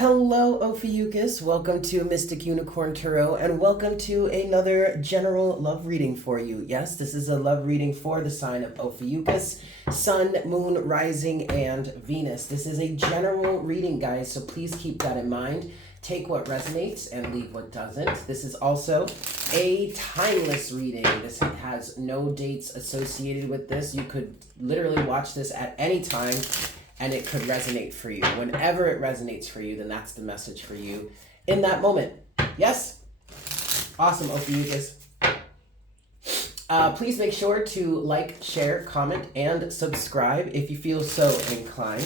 Hello, Ophiuchus. Welcome to Mystic Unicorn Tarot, and welcome to another general love reading for you. Yes, this is a love reading for the sign of Ophiuchus, Sun, Moon, Rising, and Venus. This is a general reading, guys, so please keep that in mind. Take what resonates and leave what doesn't. This is also a timeless reading. This has no dates associated with this. You could literally watch this at any time and it could resonate for you. Whenever it resonates for you, then that's the message for you in that moment. Yes? Awesome, Ophiuchus. Please make sure to like, share, comment, and subscribe if you feel so inclined.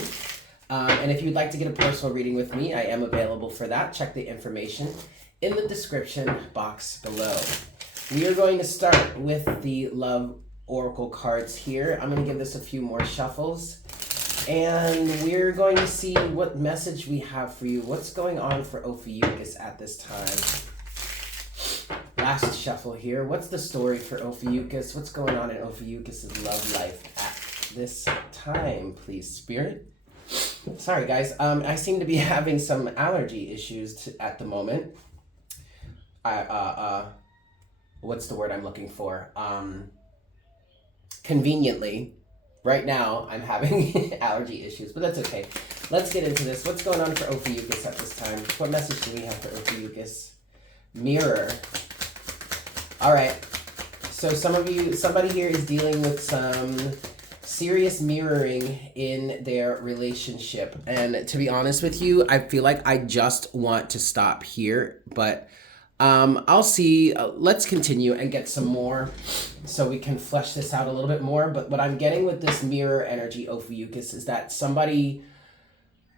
And if you'd like to get a personal reading with me, I am available for that. Check the information in the description box below. We are going to start with the Love Oracle cards here. I'm going to give this a few more shuffles. And we're going to see what message we have for you. What's going on for Ophiuchus at this time? Last shuffle here. What's the story for Ophiuchus? What's going on in Ophiuchus' love life at this time, please, Spirit? Sorry, guys. I seem to be having some allergy issues at the moment. What's the word I'm looking for? Conveniently. Right now, I'm having allergy issues, but that's okay. Let's get into this. What's going on for Ophiuchus at this time? What message do we have for Ophiuchus? Mirror. All right. So somebody here is dealing with some serious mirroring in their relationship. And to be honest with you, I feel like I just want to stop here, but I'll see. Let's continue and get some more so we can flesh this out a little bit more. But what I'm getting with this mirror energy, Ophiuchus, is that somebody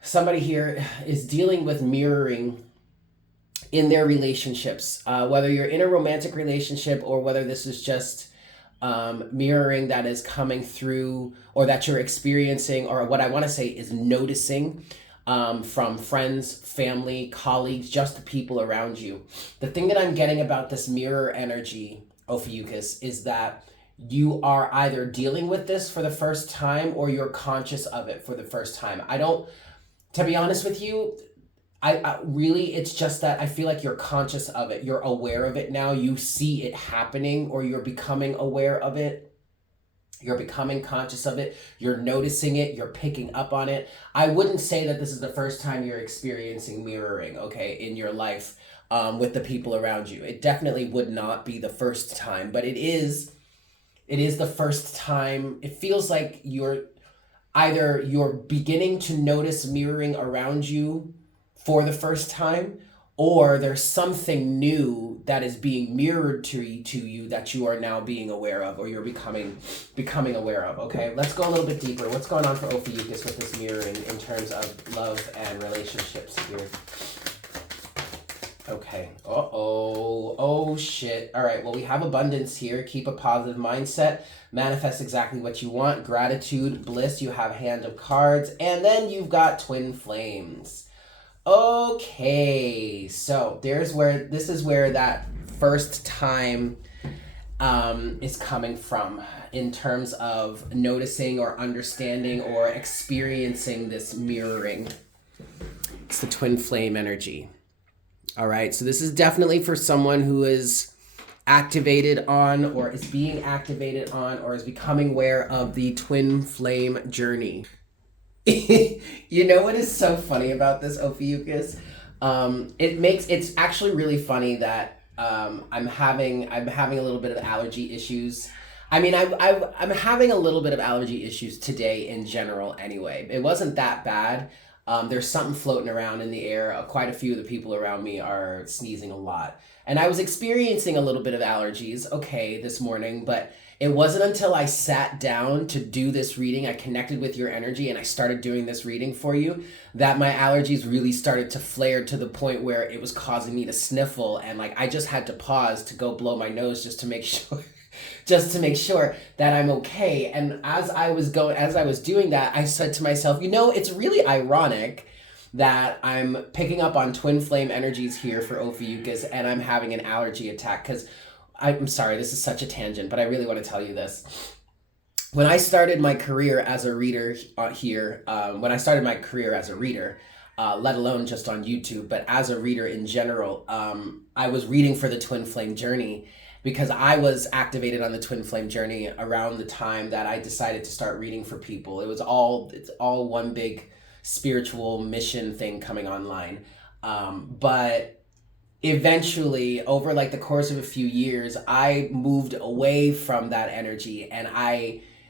here is dealing with mirroring in their relationships, whether you're in a romantic relationship or whether this is just mirroring that is coming through or that you're experiencing, or what I want to say is noticing from friends, family, colleagues, just the people around you. The thing that I'm getting about this mirror energy, Ophiuchus, is that you are either dealing with this for the first time or you're conscious of it for the first time. To be honest with you, I really, it's just that I feel like you're conscious of it. You're aware of it now. You see it happening, or you're becoming aware of it. You're becoming conscious of it. You're noticing it. You're picking up on it. I wouldn't say that this is the first time you're experiencing mirroring, okay, in your life with the people around you. It definitely would not be the first time, but it is the first time. It feels like you're beginning to notice mirroring around you for the first time, or there's something new that is being mirrored to you that you are now being aware of, or you're becoming aware of, okay? Let's go a little bit deeper. What's going on for Ophiuchus with this mirroring in terms of love and relationships here? Okay. Oh, shit. All right, well, we have abundance here. Keep a positive mindset. Manifest exactly what you want. Gratitude, bliss. You have Hand of Cards. And then you've got Twin Flames. Okay, so this is where that first time is coming from in terms of noticing or understanding or experiencing this mirroring. It's the twin flame energy. All right, so this is definitely for someone who is activated on, or is being activated on, or is becoming aware of the twin flame journey. You know what is so funny about this, Ophiuchus? It's actually really funny that I'm having a little bit of allergy issues. I mean, I'm having a little bit of allergy issues today in general anyway. It wasn't that bad. There's something floating around in the air. Quite a few of the people around me are sneezing a lot. And I was experiencing a little bit of allergies, okay, this morning, but it wasn't until I sat down to do this reading, I connected with your energy and I started doing this reading for you, that my allergies really started to flare to the point where it was causing me to sniffle. And like, I just had to pause to go blow my nose just to make sure that I'm okay. And as I was doing that, I said to myself, it's really ironic that I'm picking up on twin flame energies here for Ophiuchus and I'm having an allergy attack, because I'm sorry, this is such a tangent, but I really want to tell you this. When I started my career as a reader let alone just on YouTube, but as a reader in general. I was reading for the twin flame journey because I was activated on the twin flame journey around the time that I decided to start reading for people. It's all one big spiritual mission thing coming online. But eventually, over like the course of a few years, I moved away from that energy, and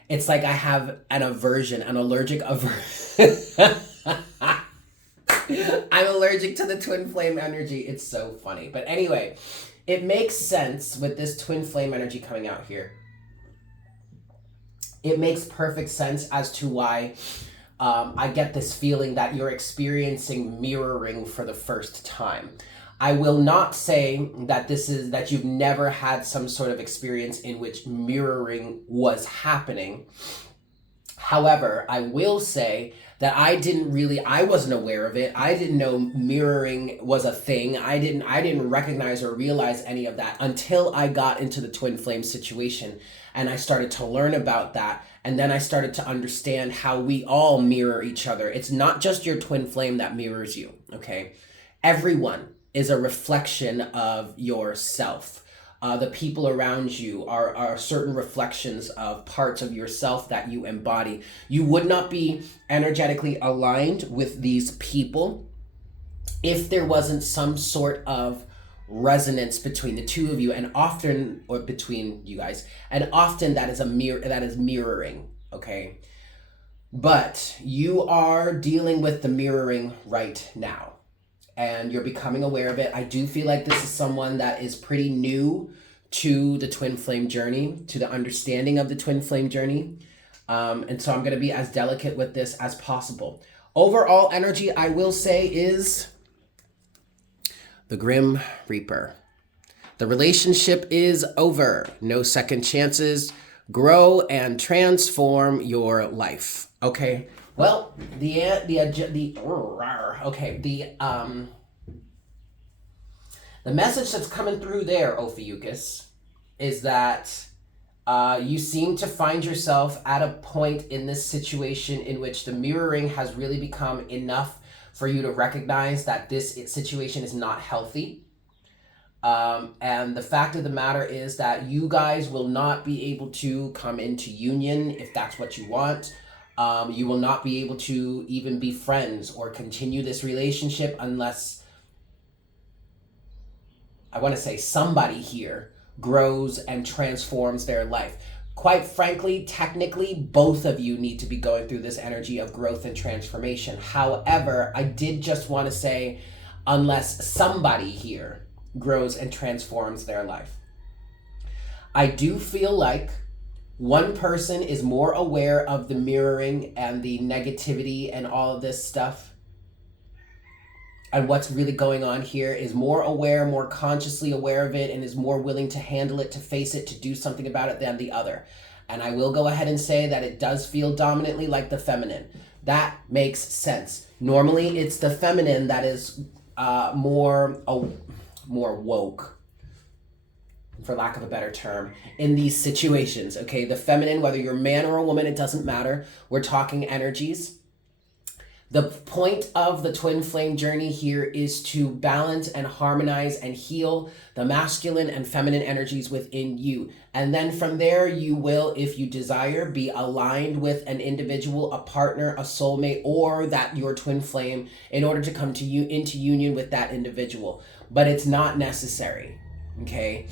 it's like I have an allergic aversion. I'm allergic to the twin flame energy. It's so funny. But anyway, it makes sense with this twin flame energy coming out here. It makes perfect sense as to why I get this feeling that you're experiencing mirroring for the first time. I will not say that that you've never had some sort of experience in which mirroring was happening. However, I will say that I wasn't aware of it. I didn't know mirroring was a thing. I didn't recognize or realize any of that until I got into the twin flame situation, and I started to learn about that. And then I started to understand how we all mirror each other. It's not just your twin flame that mirrors you, okay? Everyone is a reflection of yourself. The people around you are certain reflections of parts of yourself that you embody. You would not be energetically aligned with these people if there wasn't some sort of resonance between the two of you, and often, or between you guys, and often that is mirroring, okay? But you are dealing with the mirroring right now, and you're becoming aware of it. I do feel like this is someone that is pretty new to the twin flame journey, to the understanding of the twin flame journey. And so I'm going to be as delicate with this as possible. Overall energy, I will say, is the Grim Reaper. The relationship is over. No second chances. Grow and transform your life. Okay. Well, the message that's coming through there, Ophiuchus, is that you seem to find yourself at a point in this situation in which the mirroring has really become enough for you to recognize that this situation is not healthy. And the fact of the matter is that you guys will not be able to come into union if that's what you want. You will not be able to even be friends or continue this relationship unless, I want to say, somebody here grows and transforms their life. Quite frankly, technically, both of you need to be going through this energy of growth and transformation. However, I did just want to say, unless somebody here grows and transforms their life. I do feel like one person is more aware of the mirroring and the negativity and all of this stuff, and what's really going on here, is more aware, more consciously aware of it, and is more willing to handle it, to face it, to do something about it than the other. And I will go ahead and say that it does feel dominantly like the feminine. That makes sense. Normally, it's the feminine that is more woke, for lack of a better term, in these situations, okay? The feminine, whether you're a man or a woman, it doesn't matter. We're talking energies. The point of the twin flame journey here is to balance and harmonize and heal the masculine and feminine energies within you. And then from there, you will, if you desire, be aligned with an individual, a partner, a soulmate, or that your twin flame in order to come to you into union with that individual. But it's not necessary, okay?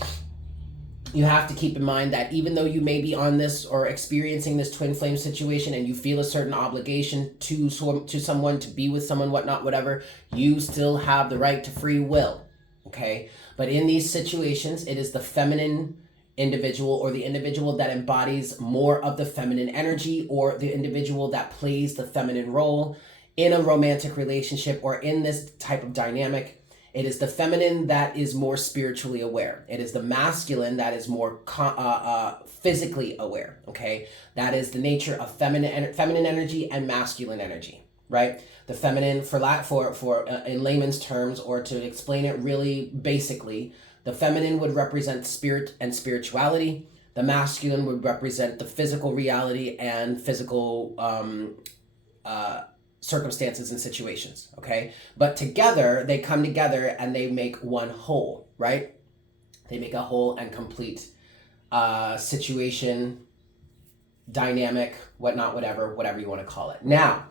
You have to keep in mind that even though you may be on this or experiencing this twin flame situation and you feel a certain obligation to someone, to be with someone, whatnot, whatever, you still have the right to free will, okay? But in these situations, it is the feminine individual, or the individual that embodies more of the feminine energy, or the individual that plays the feminine role in a romantic relationship or in this type of dynamic. It is the feminine that is more spiritually aware. It is the masculine that is more physically aware, okay? That is the nature of feminine energy and masculine energy, right? The feminine, in layman's terms, or to explain it really basically, the feminine would represent spirit and spirituality. The masculine would represent the physical reality and physical circumstances and situations, okay? But together, they come together and they make one whole, right? They make a whole and complete situation, dynamic, whatnot, whatever you want to call it. Now,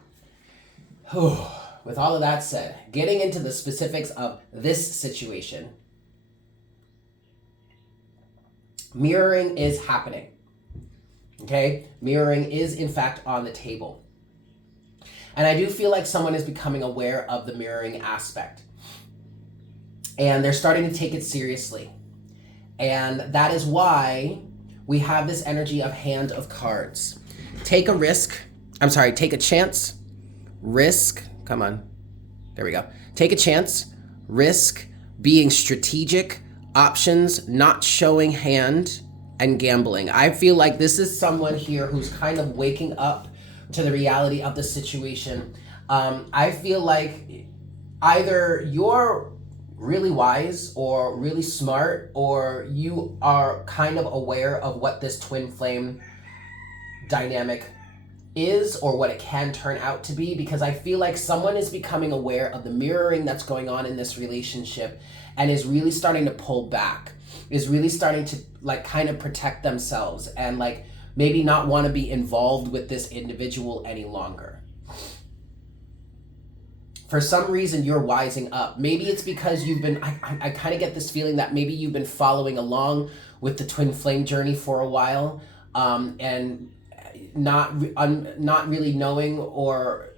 with all of that said, getting into the specifics of this situation, mirroring is happening, okay? Mirroring is, in fact, on the table. And I do feel like someone is becoming aware of the mirroring aspect. And they're starting to take it seriously. And that is why we have this energy of Hand of Cards. Take a chance, risk, come on, there we go. Take a chance, risk, being strategic, options, not showing hand, and gambling. I feel like this is someone here who's kind of waking up to the reality of the situation. I feel like either you're really wise or really smart, or you are kind of aware of what this twin flame dynamic is or what it can turn out to be, because I feel like someone is becoming aware of the mirroring that's going on in this relationship and is really starting to pull back, is really starting to like kind of protect themselves and like maybe not want to be involved with this individual any longer. For some reason, you're wising up. Maybe it's because you've been, I kind of get this feeling that maybe you've been following along with the twin flame journey for a while, and not really knowing, or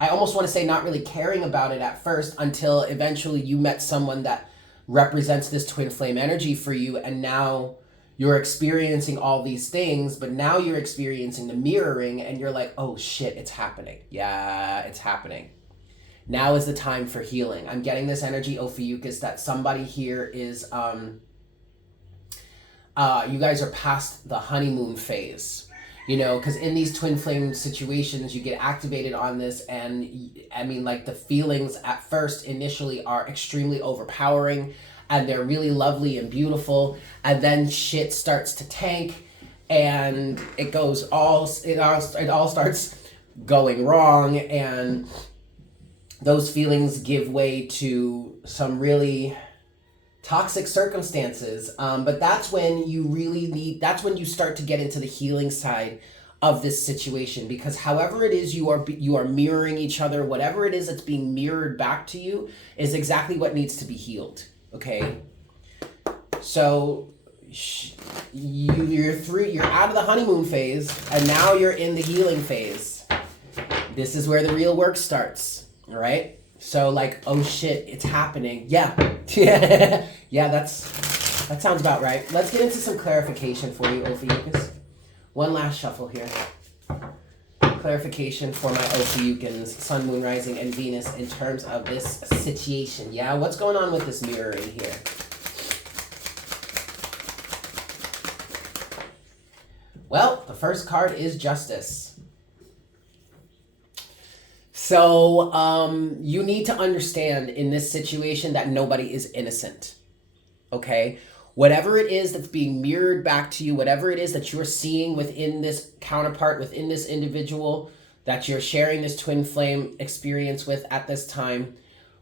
I almost want to say not really caring about it at first until eventually you met someone that represents this twin flame energy for you, and now you're experiencing all these things, but now you're experiencing the mirroring and you're like, oh shit, it's happening. Yeah, it's happening. Now is the time for healing. I'm getting this energy, Ophiuchus, that somebody here is, you guys are past the honeymoon phase, you know, because in these twin flame situations, you get activated on this, and I mean, like, the feelings at first initially are extremely overpowering, and they're really lovely and beautiful, and then shit starts to tank, and it all starts going wrong, and those feelings give way to some really toxic circumstances. But that's when that's when you start to get into the healing side of this situation, because however it is you are mirroring each other, whatever it is that's being mirrored back to you is exactly what needs to be healed. Okay, so you're out of the honeymoon phase, and now you're in the healing phase. This is where the real work starts. All right. So like, oh shit, it's happening. Yeah, yeah. That sounds about right. Let's get into some clarification for you, Ophiuchus. One last shuffle here. Clarification for my Ophiuchans, Sun, Moon, Rising, and Venus in terms of this situation. Yeah, what's going on with this mirroring here? Well, the first card is Justice. So you need to understand in this situation that nobody is innocent, okay? Whatever it is that's being mirrored back to you, whatever it is that you're seeing within this counterpart, within this individual that you're sharing this twin flame experience with at this time,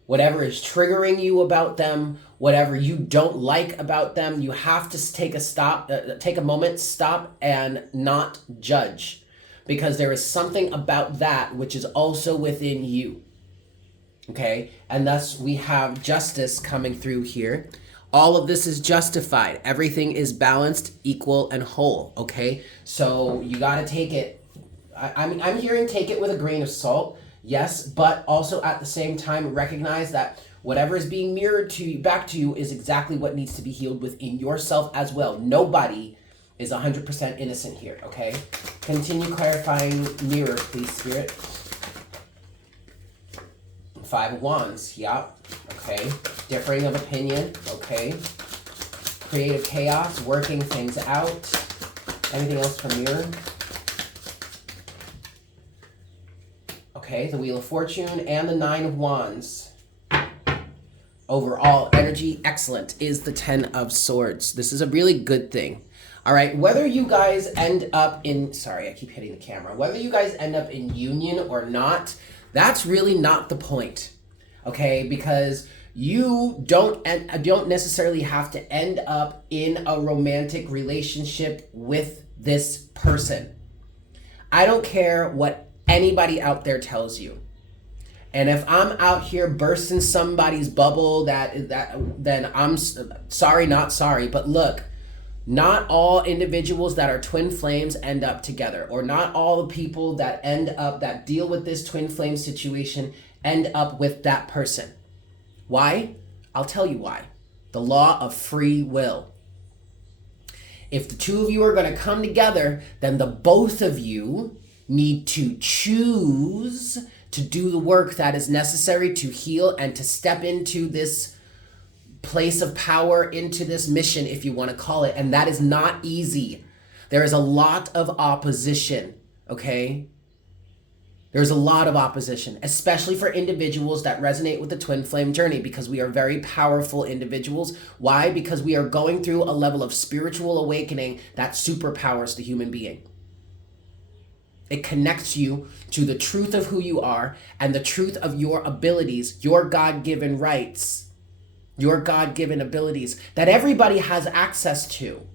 whatever is triggering you about them, whatever you don't like about them, you have to take a moment, stop, and not judge, because there is something about that which is also within you, okay? And thus we have Justice coming through here. All of this is justified. Everything is balanced, equal, and whole, okay? So you got to take it, I'm hearing take it with a grain of salt, yes, but also at the same time recognize that whatever is being mirrored to you, back to you, is exactly what needs to be healed within yourself as well. Nobody is 100% innocent here, okay? Continue clarifying mirror, please, Spirit. 5 of Wands, yeah, okay. Differing of opinion, okay. Creative chaos, working things out. Anything else for mirror? Okay, the Wheel of Fortune and the 9 of Wands. Overall energy, excellent, is the 10 of Swords. This is a really good thing. All right, whether you guys end up in, sorry, I keep hitting the camera, whether you guys end up in union or not, that's really not the point, okay? Because you don't necessarily have to end up in a romantic relationship with this person. I don't care what anybody out there tells you. And if I'm out here bursting somebody's bubble, then I'm sorry, not sorry. But look, not all individuals that are twin flames end up together, or not all the people that deal with this twin flame situation end up with that person. Why? I'll tell you why. The law of free will. If the two of you are going to come together, then the both of you need to choose to do the work that is necessary to heal and to step into this place of power, into this mission, if you want to call it. And that is not easy. There is a lot of opposition, okay? There's a lot of opposition, especially for individuals that resonate with the twin flame journey, because we are very powerful individuals. Why? Because we are going through a level of spiritual awakening that superpowers the human being. It connects you to the truth of who you are and the truth of your abilities, your God-given rights, your God-given abilities that everybody has access to.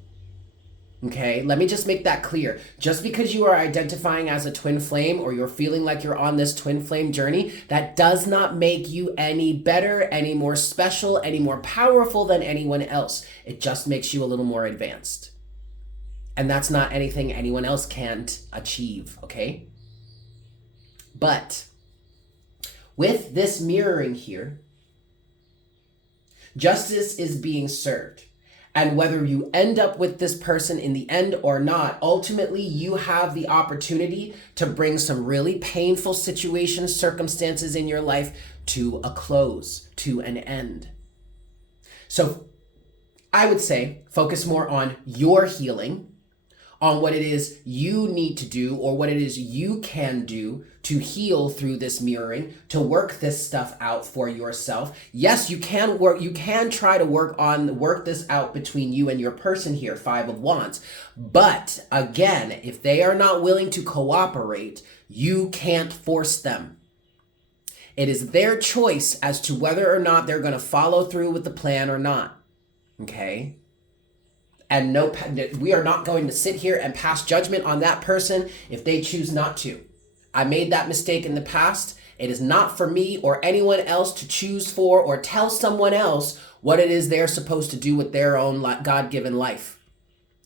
Okay, let me just make that clear. Just because you are identifying as a twin flame, or you're feeling like you're on this twin flame journey, that does not make you any better, any more special, any more powerful than anyone else. It just makes you a little more advanced. And that's not anything anyone else can't achieve, okay? But with this mirroring here, justice is being served. And whether you end up with this person in the end or not, ultimately you have the opportunity to bring some really painful situations, circumstances in your life to a close, to an end. So I would say focus more on your healing, on what it is you need to do, or what it is you can do to heal through this mirroring, to work this stuff out for yourself. Yes, you can try to work this out between you and your person here, Five of Wands. But again, if they are not willing to cooperate, you can't force them. It is their choice as to whether or not they're going to follow through with the plan or not. Okay? And no, we are not going to sit here and pass judgment on that person if they choose not to. I made that mistake in the past. It is not for me or anyone else to choose for or tell someone else what it is they're supposed to do with their own God-given life.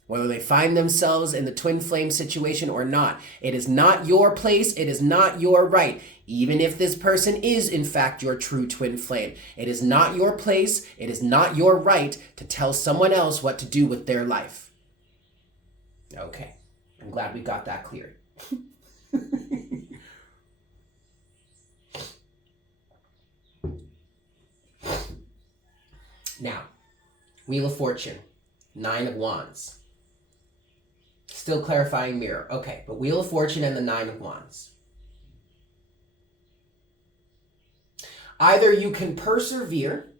Whether they find themselves in the twin flame situation or not. It is not your place. It is not your right. Even if this person is, in fact, your true twin flame. It is not your place. It is not your right to tell someone else what to do with their life. Okay. I'm glad we got that cleared. Now, Wheel of Fortune, Nine of Wands. Still clarifying mirror. Okay, but Wheel of Fortune and the Nine of Wands. Either you can persevere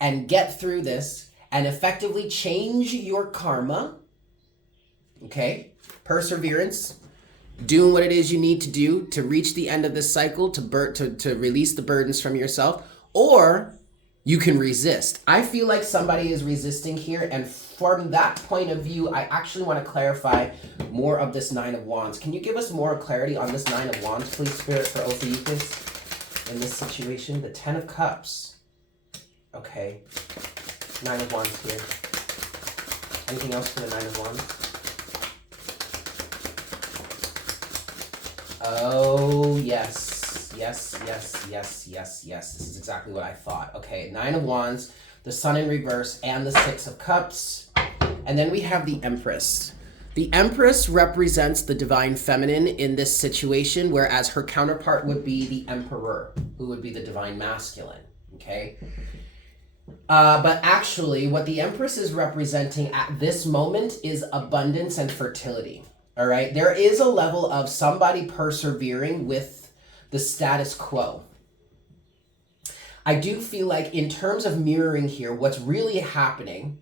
and get through this and effectively change your karma. Okay, perseverance, doing what it is you need to do to reach the end of this cycle, to release the burdens from yourself, or you can resist. I feel like somebody is resisting here, and from that point of view, I actually want to clarify more of this Nine of Wands. Can you give us more clarity on this Nine of Wands, please, Spirit, for Ophiuchus in this situation? The Ten of Cups. Okay. Nine of Wands here. Anything else for the Nine of Wands? Oh, yes. Yes. This is exactly what I thought. Okay, Nine of Wands, the Sun in reverse, and the Six of Cups. And then we have the Empress. The Empress represents the divine feminine in this situation, whereas her counterpart would be the Emperor, who would be the divine masculine, okay? But actually, what the Empress is representing at this moment is abundance and fertility, all right? There is a level of somebody persevering with the status quo. I do feel like in terms of mirroring here, what's really happening,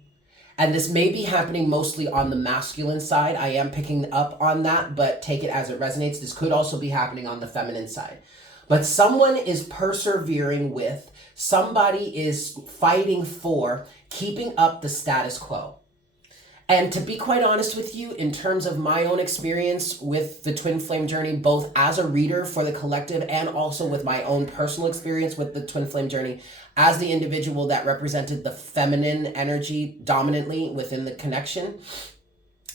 And this may be happening mostly on the masculine side. I am picking up on that, but take it as it resonates. This could also be happening on the feminine side. But someone is persevering with, somebody is fighting for keeping up the status quo. And to be quite honest with you, in terms of my own experience with the twin flame journey, both as a reader for the collective and also with my own personal experience with the twin flame journey, as the individual that represented the feminine energy dominantly within the connection,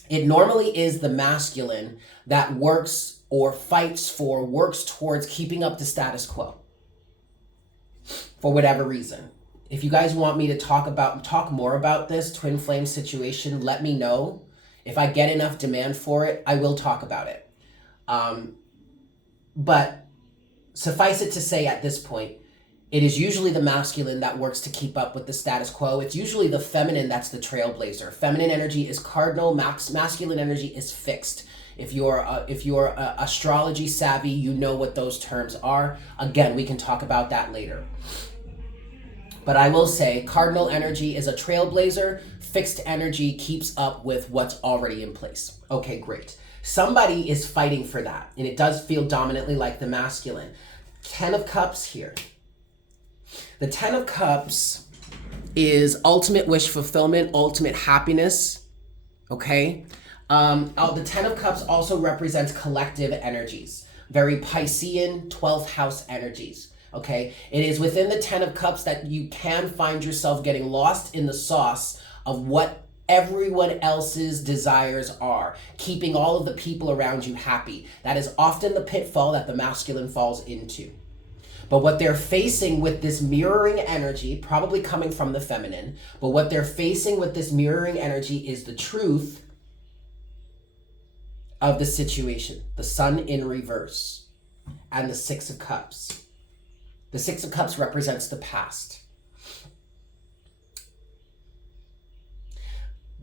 it normally is the masculine that works or fights for, works towards keeping up the status quo for whatever reason. If you guys want me to talk more about this twin flame situation, let me know. If I get enough demand for it, I will talk about it. But suffice it to say at this point, it is usually the masculine that works to keep up with the status quo. It's usually the feminine that's the trailblazer. Feminine energy is cardinal, masculine energy is fixed. If you're astrology savvy, you know what those terms are. Again, we can talk about that later. But I will say cardinal energy is a trailblazer. Fixed energy keeps up with what's already in place. Okay, great. Somebody is fighting for that. And it does feel dominantly like the masculine. 10 of Cups here. The 10 of Cups is ultimate wish fulfillment, ultimate happiness. Okay. The 10 of Cups also represents collective energies. Very Piscean, 12th house energies. Okay, it is within the 10 of Cups that you can find yourself getting lost in the sauce of what everyone else's desires are, keeping all of the people around you happy. That is often the pitfall that the masculine falls into. But what they're facing with this mirroring energy, probably coming from the feminine, but what they're facing with this mirroring energy is the truth of the situation. The Sun in reverse and the 6 of Cups. The 6 of Cups represents the past.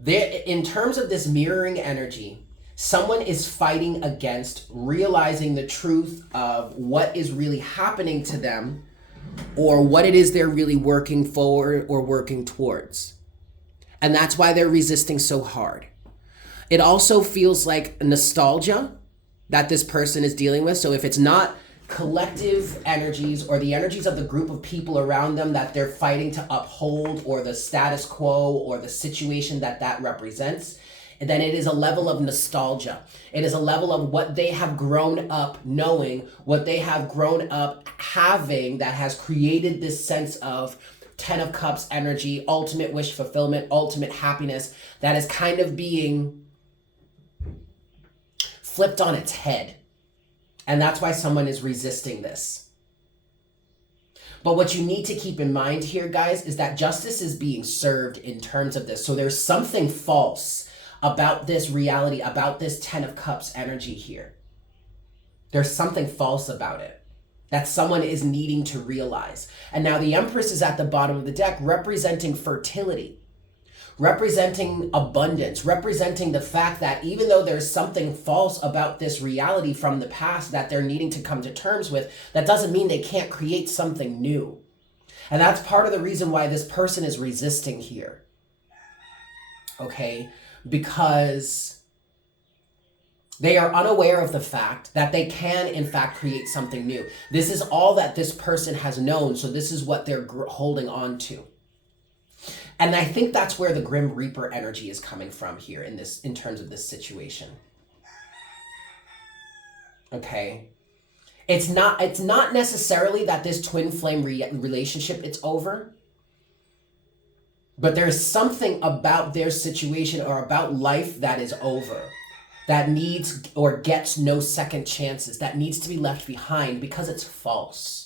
In terms of this mirroring energy, someone is fighting against realizing the truth of what is really happening to them or what it is they're really working for or working towards. And that's why they're resisting so hard. It also feels like nostalgia that this person is dealing with. So if it's not collective energies or the energies of the group of people around them that they're fighting to uphold, or the status quo or the situation that represents, then it is a level of nostalgia. It is a level of what they have grown up knowing, what they have grown up having, that has created this sense of 10 of Cups energy, ultimate wish fulfillment, ultimate happiness, that is kind of being flipped on its head. And that's why someone is resisting this. But what you need to keep in mind here, guys, is that justice is being served in terms of this. So there's something false about this reality, about this 10 of Cups energy here. There's something false about it that someone is needing to realize. And now the Empress is at the bottom of the deck, representing fertility, representing abundance, representing the fact that even though there's something false about this reality from the past that they're needing to come to terms with, that doesn't mean they can't create something new. And that's part of the reason why this person is resisting here. Okay? Because they are unaware of the fact that they can, in fact, create something new. This is all that this person has known, so this is what they're holding on to. And I think that's where the Grim Reaper energy is coming from here in terms of this situation. Okay. It's not necessarily that this twin flame relationship, it's over. But there's something about their situation or about life that is over, that needs or gets no second chances, that needs to be left behind because it's false.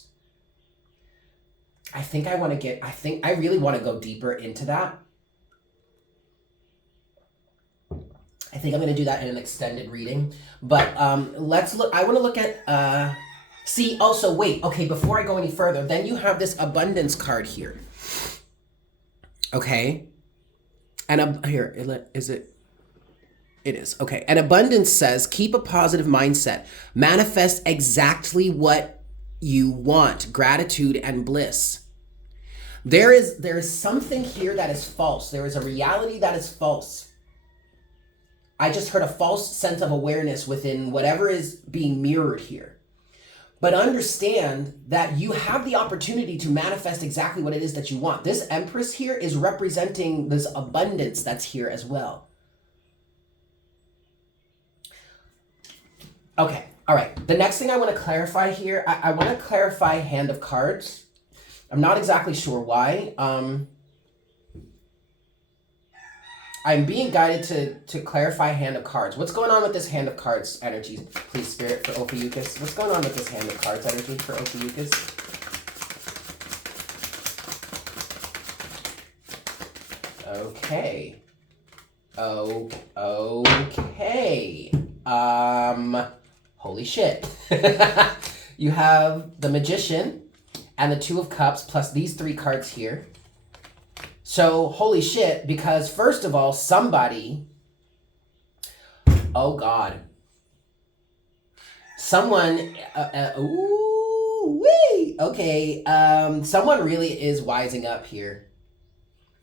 I really want to go deeper into that. I think I'm going to do that in an extended reading. But let's look. I want to look at, wait. Okay, before I go any further, then you have this abundance card here. Okay. And here, is it? It is. Okay. And abundance says, keep a positive mindset. Manifest exactly what you want. Gratitude and bliss. There is something here that is false. There is a reality that is false. I just heard a false sense of awareness within whatever is being mirrored here. But understand that you have the opportunity to manifest exactly what it is that you want. This Empress here is representing this abundance that's here as well. Okay, all right. The next thing I want to clarify here, I want to clarify Hand of Cards. I'm not exactly sure why. I'm being guided to clarify Hand of Cards. What's going on with this Hand of Cards energy, please, Spirit, for Ophiuchus? What's going on with this Hand of Cards energy for Ophiuchus? Okay. Okay. Holy shit. You have the Magician and the Two of Cups plus these 3 cards here. So, holy shit, because first of all, somebody, oh God, someone, someone really is wising up here.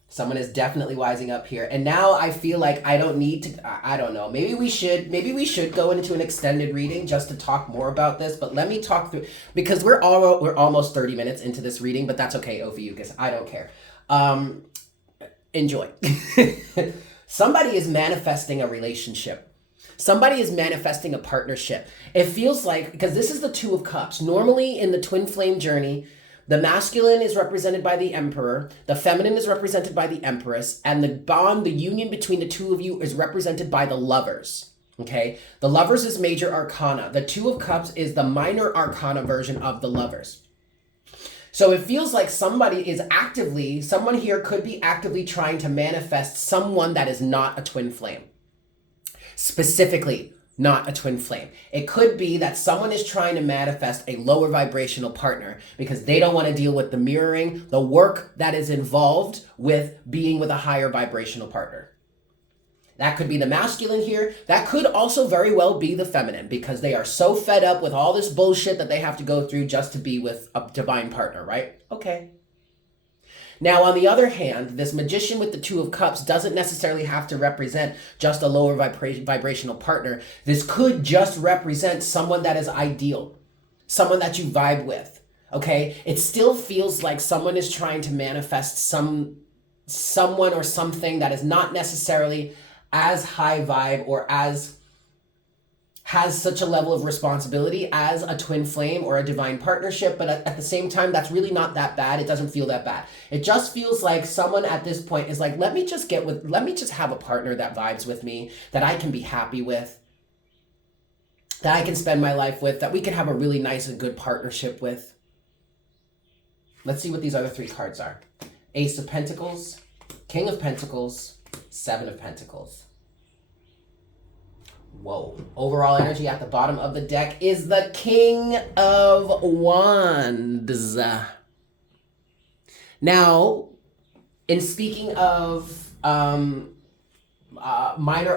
Someone is definitely wising up here. And now I feel like I don't need to, I don't know, maybe we should go into an extended reading just to talk more about this, but let me talk through, because we're almost 30 minutes into this reading, but that's okay, Ophiuchus, I don't care. Enjoy. Somebody is manifesting a relationship. Somebody is manifesting a partnership. It feels like, because this is the Two of Cups. Normally in the twin flame journey, the masculine is represented by the Emperor, the feminine is represented by the Empress, and the bond, the union between the two of you is represented by the Lovers. Okay? The Lovers is major arcana. The Two of Cups is the minor arcana version of the Lovers. So it feels like someone here could be actively trying to manifest someone that is not a twin flame. Specifically, not a twin flame. It could be that someone is trying to manifest a lower vibrational partner because they don't want to deal with the mirroring, the work that is involved with being with a higher vibrational partner. That could be the masculine here. That could also very well be the feminine because they are so fed up with all this bullshit that they have to go through just to be with a divine partner, right? Okay. Now, on the other hand, this Magician with the Two of Cups doesn't necessarily have to represent just a lower vibrational partner. This could just represent someone that is ideal, someone that you vibe with, okay? It still feels like someone is trying to manifest someone or something that is not necessarily as high vibe or as has such a level of responsibility as a twin flame or a divine partnership, but at the same time, that's really not that bad. It doesn't feel that bad. It just feels like someone at this point is like, let me just have a partner that vibes with me, that I can be happy with, that I can spend my life with, that we can have a really nice and good partnership with. Let's see what these other 3 cards are. Ace of Pentacles, King of Pentacles, 7 of Pentacles. Whoa. Overall energy at the bottom of the deck is the King of Wands. Now, in speaking of minor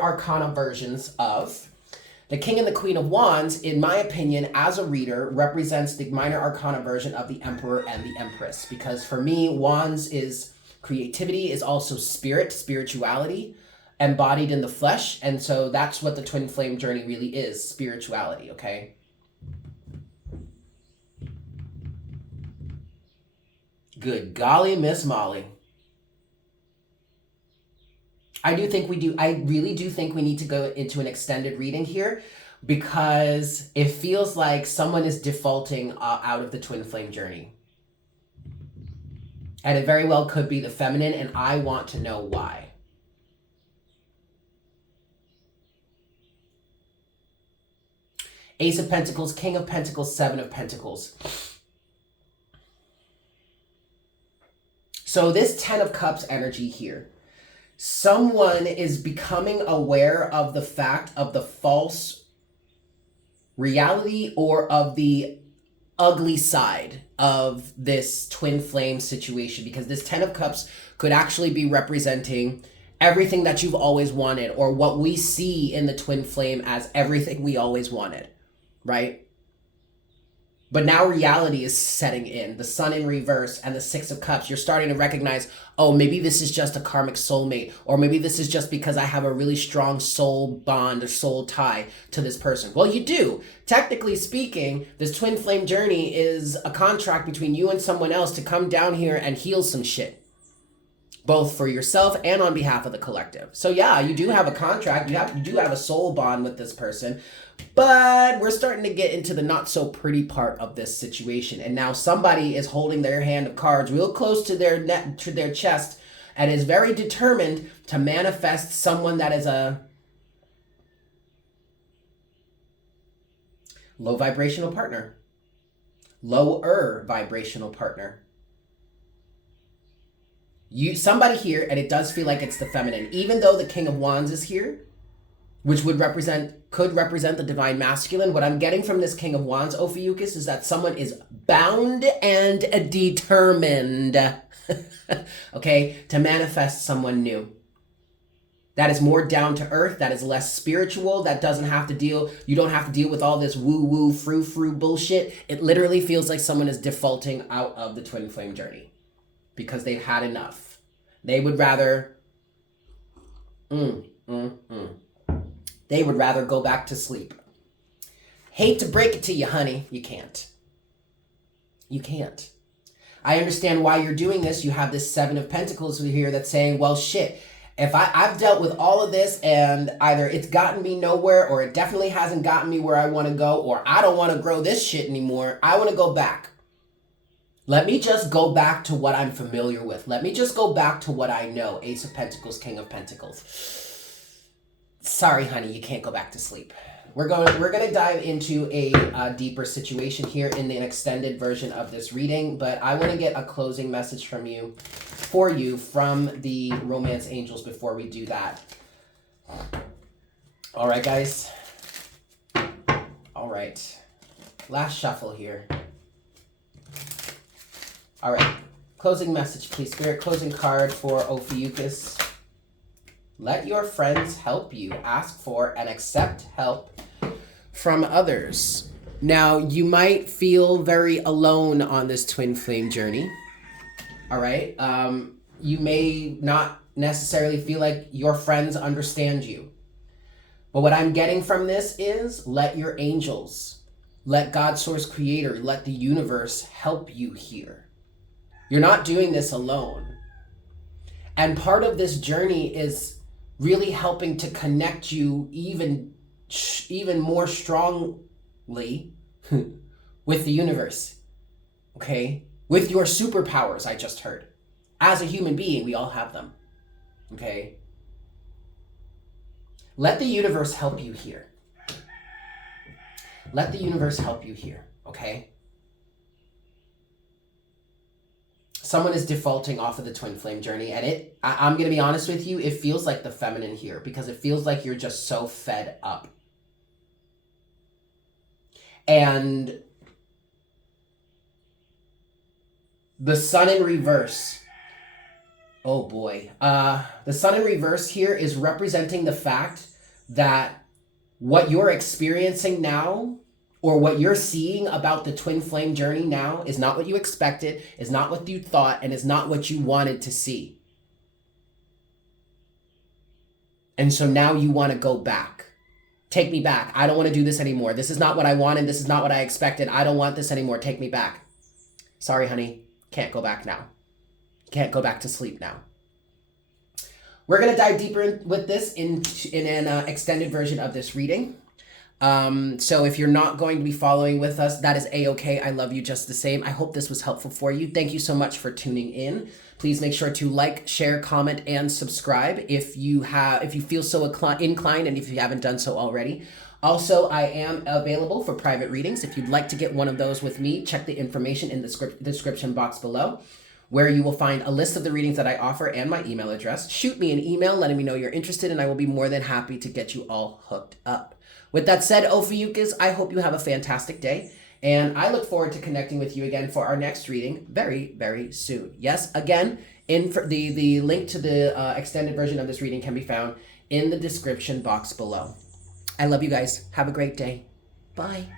arcana versions of, the King and the Queen of Wands, in my opinion, as a reader, represents the minor arcana version of the Emperor and the Empress. Because for me, Wands is creativity, is also spirituality, embodied in the flesh, and so that's what the twin flame journey really is, spirituality, okay? Good golly, Miss Molly. I really do think we need to go into an extended reading here because it feels like someone is defaulting out of the twin flame journey. And it very well could be the feminine, and I want to know why. Ace of Pentacles, King of Pentacles, 7 of Pentacles. So this 10 of Cups energy here, someone is becoming aware of the fact of the false reality or of the ugly side of this twin flame situation, because this 10 of Cups could actually be representing everything that you've always wanted, or what we see in the twin flame as everything we always wanted. Right? But now reality is setting in. The Sun in reverse and the Six of Cups. You're starting to recognize, oh, maybe this is just a karmic soulmate. Or maybe this is just because I have a really strong soul bond or soul tie to this person. Well, you do. Technically speaking, this twin flame journey is a contract between you and someone else to come down here and heal some shit. Both for yourself and on behalf of the collective. So yeah, you do have a contract. You do have a soul bond with this person. But we're starting to get into the not so pretty part of this situation. And now somebody is holding their hand of cards real close to their neck, to their chest, and is very determined to manifest someone that is a low vibrational partner. Lower vibrational partner. Somebody here, and it does feel like it's the feminine, even though the King of Wands is here, which could represent the divine masculine. What I'm getting from this King of Wands, Ophiuchus, is that someone is bound and determined, okay, to manifest someone new. That is more down to earth, that is less spiritual, that doesn't have to you don't have to deal with all this woo-woo, frou-frou bullshit. It literally feels like someone is defaulting out of the twin flame journey because they've had enough. They would rather, They would rather go back to sleep. Hate to break it to you, honey. You can't. You can't. I understand why you're doing this. You have this Seven of Pentacles here that's saying, well, shit, if I've dealt with all of this and either it's gotten me nowhere or it definitely hasn't gotten me where I want to go, or I don't want to grow this shit anymore. I want to go back. Let me just go back to what I'm familiar with. Let me just go back to what I know. Ace of Pentacles, King of Pentacles. Sorry, honey, you can't go back to sleep. We're going to dive into a deeper situation here in the extended version of this reading, but I want to get a closing message from you from the romance angels before we do that. All right, guys. All right. Last shuffle here. All right. Closing message, please. Spirit, closing card for Ophiuchus. Let your friends help you. Ask for and accept help from others. Now, you might feel very alone on this twin flame journey. All right? You may not necessarily feel like your friends understand you. But what I'm getting from this is let your angels, let God, Source, Creator, let the universe help you here. You're not doing this alone. And part of this journey is really helping to connect you even more strongly with the universe, okay? With your superpowers, I just heard. As a human being, we all have them, okay? Let the universe help you here. Let the universe help you here, okay? Someone is defaulting off of the twin flame journey, and I'm going to be honest with you, it feels like the feminine here because it feels like you're just so fed up. And the Sun in reverse. Oh boy. The Sun in reverse here is representing the fact that what you're experiencing now, or what you're seeing about the twin flame journey now, is not what you expected, is not what you thought, and is not what you wanted to see. And so now you want to go back. Take me back. I don't want to do this anymore. This is not what I wanted. This is not what I expected. I don't want this anymore. Take me back. Sorry, honey. Can't go back now. Can't go back to sleep now. We're going to dive deeper with this in an extended version of this reading. So if you're not going to be following with us, that is A-okay. I love you just the same. I hope this was helpful for you. Thank you so much for tuning in. Please make sure to like, share, comment, and subscribe if you feel so inclined and if you haven't done so already. Also, I am available for private readings. If you'd like to get one of those with me, check the information in the description box below, where you will find a list of the readings that I offer and my email address. Shoot me an email letting me know you're interested, and I will be more than happy to get you all hooked up. With that said, Ophiuchus, I hope you have a fantastic day, and I look forward to connecting with you again for our next reading very, very soon. Yes, again, the link to the extended version of this reading can be found in the description box below. I love you guys. Have a great day. Bye.